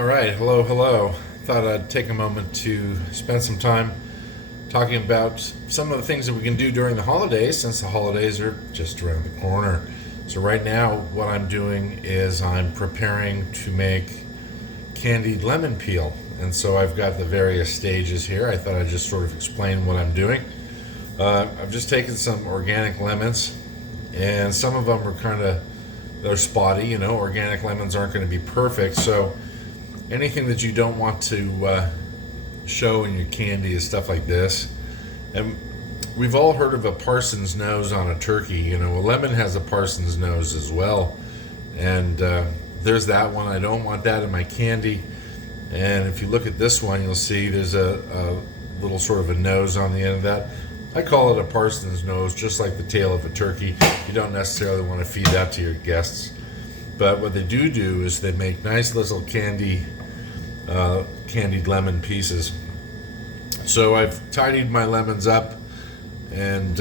All right, hello. Thought I'd take a moment to spend some time talking about some of the things that we can do during the holidays, since the holidays are just around the corner. So right now, what I'm doing is I'm preparing to make candied lemon peel. And so I've got the various stages here. I thought I'd just sort of explain what I'm doing. I've just taken some organic lemons, and some of them are they're spotty. Organic lemons aren't going to be perfect. So anything that you don't want to show in your candy is stuff like this. And we've all heard of a parson's nose on a turkey. A lemon has a parson's nose as well. And there's that one. I don't want that in my candy. And if you look at this one, you'll see there's a little sort of a nose on the end of that. I call it a parson's nose, just like the tail of a turkey. You don't necessarily want to feed that to your guests. But what they do is they make nice little candied lemon pieces. So I've tidied my lemons up, and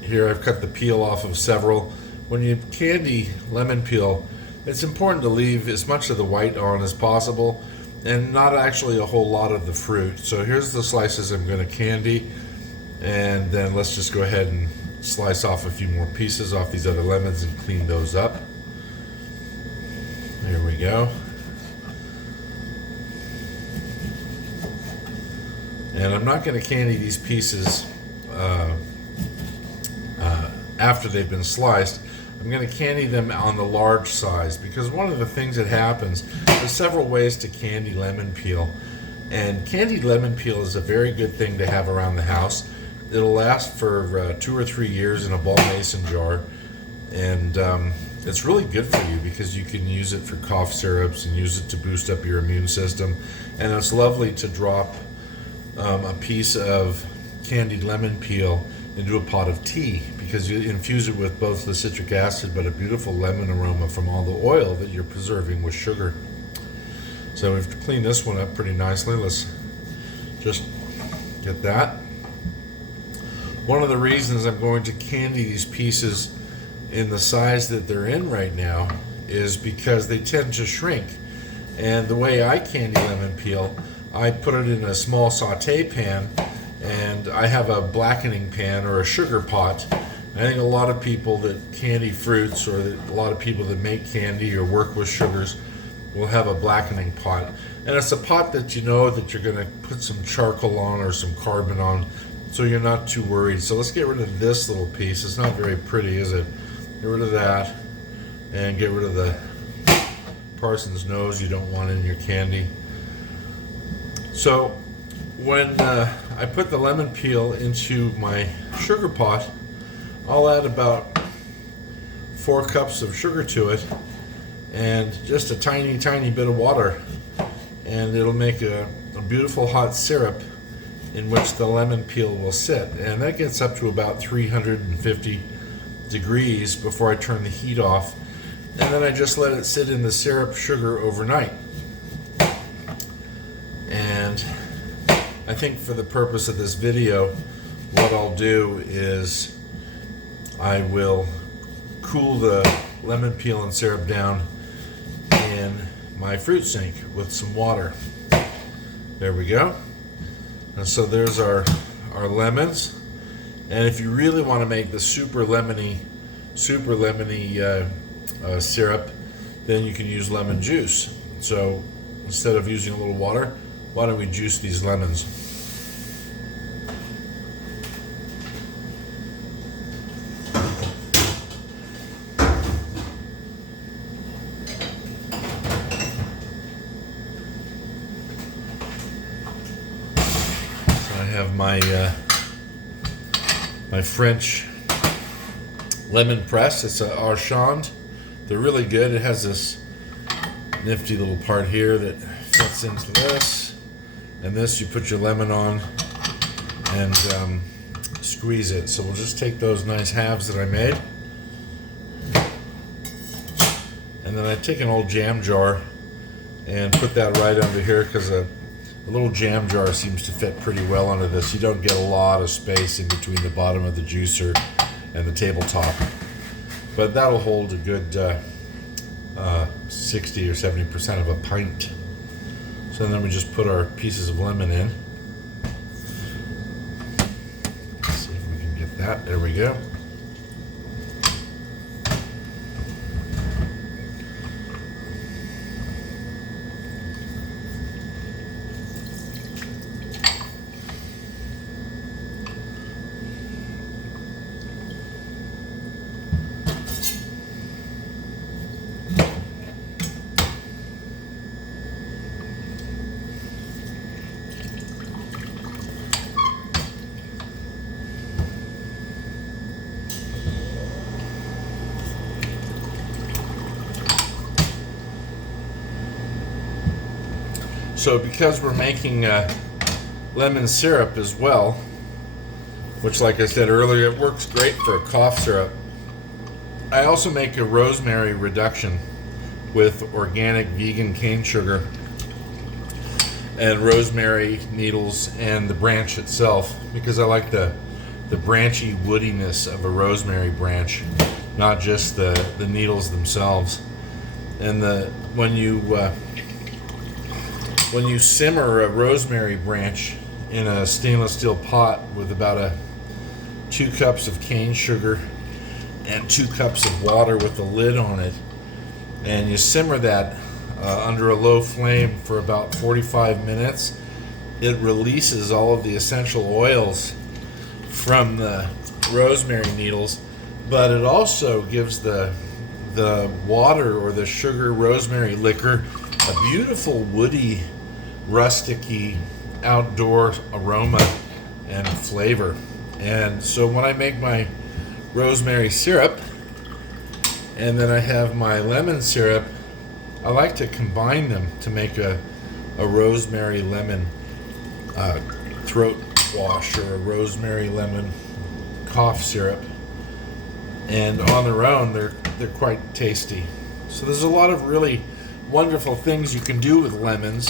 here I've cut the peel off of several. When you candy lemon peel, it's important to leave as much of the white on as possible and not actually a whole lot of the fruit. So here's the slices I'm going to candy, and then let's just go ahead and slice off a few more pieces off these other lemons and clean those up. There we go. And I'm not going to candy these pieces after they've been sliced. I'm going to candy them on the large size, because one of the things that happens, there's several ways to candy lemon peel. And candied lemon peel is a very good thing to have around the house. It'll last for 2 or 3 years in a ball mason jar. And it's really good for you because you can use it for cough syrups and use it to boost up your immune system. And it's lovely to drop a piece of candied lemon peel into a pot of tea, because you infuse it with both the citric acid but a beautiful lemon aroma from all the oil that you're preserving with sugar. So we've cleaned this one up pretty nicely. Let's just get that. One of the reasons I'm going to candy these pieces in the size that they're in right now is because they tend to shrink. And the way I candy lemon peel, I put it in a small saute pan, and I have a blackening pan or a sugar pot. I think a lot of people that candy fruits, or a lot of people that make candy or work with sugars, will have a blackening pot. And it's a pot that you know that you're going to put some charcoal on or some carbon on, so you're not too worried. So let's get rid of this little piece. It's not very pretty, is it? Get rid of that, and get rid of the parson's nose you don't want in your candy. So when I put the lemon peel into my sugar pot, I'll add about 4 cups of sugar to it and just a tiny bit of water, and it'll make a beautiful hot syrup in which the lemon peel will sit. And that gets up to about 350 degrees before I turn the heat off, and then I just let it sit in the syrup sugar overnight. And I think for the purpose of this video, what I'll do is I will cool the lemon peel and syrup down in my fruit sink with some water. There we go. And so there's our lemons. And if you really want to make the super lemony syrup, then you can use lemon juice. So instead of using a little water, why don't we juice these lemons? So I have my French lemon press. It's a Archand. They're really good. It has this nifty little part here that fits into this, and this you put your lemon on and squeeze it. So we'll just take those nice halves that I made, and then I take an old jam jar and put that right under here, because a little jam jar seems to fit pretty well under this. You don't get a lot of space in between the bottom of the juicer and the tabletop, but that'll hold a good 60 or 70% of a pint. So then we just put our pieces of lemon in. Let's see if we can get that. There we go. So because we're making lemon syrup as well, which like I said earlier, it works great for a cough syrup, I also make a rosemary reduction with organic vegan cane sugar and rosemary needles and the branch itself, because I like the branchy woodiness of a rosemary branch, not just the needles themselves. And when you simmer a rosemary branch in a stainless steel pot with about 2 cups of cane sugar and 2 cups of water with the lid on it, and you simmer that under a low flame for about 45 minutes, it releases all of the essential oils from the rosemary needles, but it also gives the water or the sugar rosemary liquor a beautiful woody, rusticy outdoor aroma and flavor. And so when I make my rosemary syrup and then I have my lemon syrup, I like to combine them to make a rosemary lemon throat wash or a rosemary lemon cough syrup. And on their own, they're quite tasty. So there's a lot of really wonderful things you can do with lemons.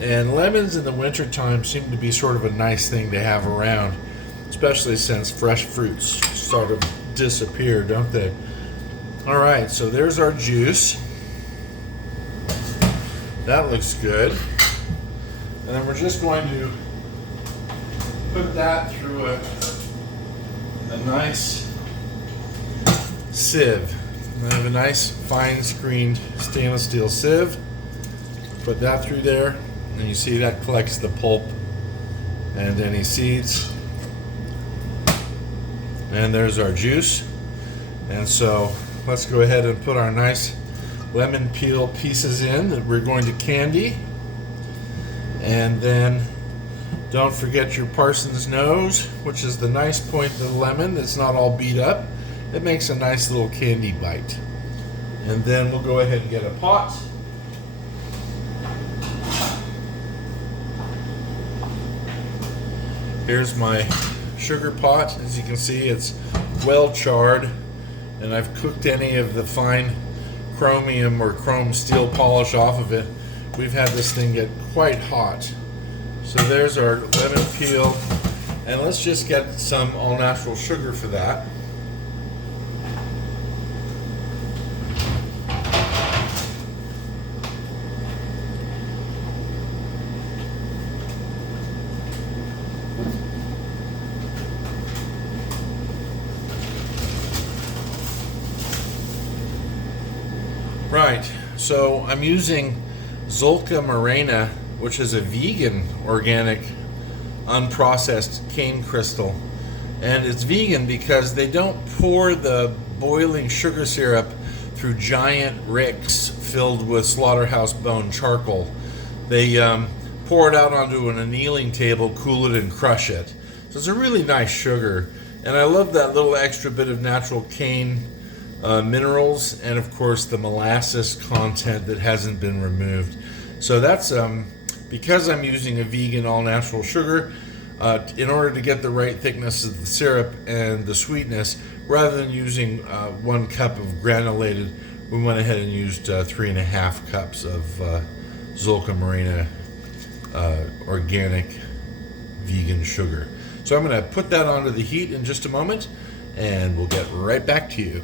And lemons in the wintertime seem to be sort of a nice thing to have around, especially since fresh fruits sort of disappear, don't they? All right, so there's our juice. That looks good. And then we're just going to put that through a nice sieve. I have a nice fine screened stainless steel sieve. Put that through there. And you see that collects the pulp and any seeds. And there's our juice. And so let's go ahead and put our nice lemon peel pieces in that we're going to candy. And then don't forget your parson's nose, which is the nice point of the lemon that's not all beat up. It makes a nice little candy bite. And then we'll go ahead and get a pot. Here's my sugar pot. As you can see, it's well charred, and I've cooked any of the fine chromium or chrome steel polish off of it. We've had this thing get quite hot. So there's our lemon peel, and let's just get some all-natural sugar for that. Right, so I'm using Zolka Morena, which is a vegan organic unprocessed cane crystal. And it's vegan because they don't pour the boiling sugar syrup through giant ricks filled with slaughterhouse bone charcoal. They pour it out onto an annealing table, cool it, and crush it. So it's a really nice sugar. And I love that little extra bit of natural cane minerals, and of course the molasses content that hasn't been removed. So that's because I'm using a vegan all-natural sugar, in order to get the right thickness of the syrup and the sweetness, rather than using 1 cup of granulated, we went ahead and used 3.5 cups of Zolka Morena organic vegan sugar. So I'm going to put that onto the heat in just a moment, and we'll get right back to you.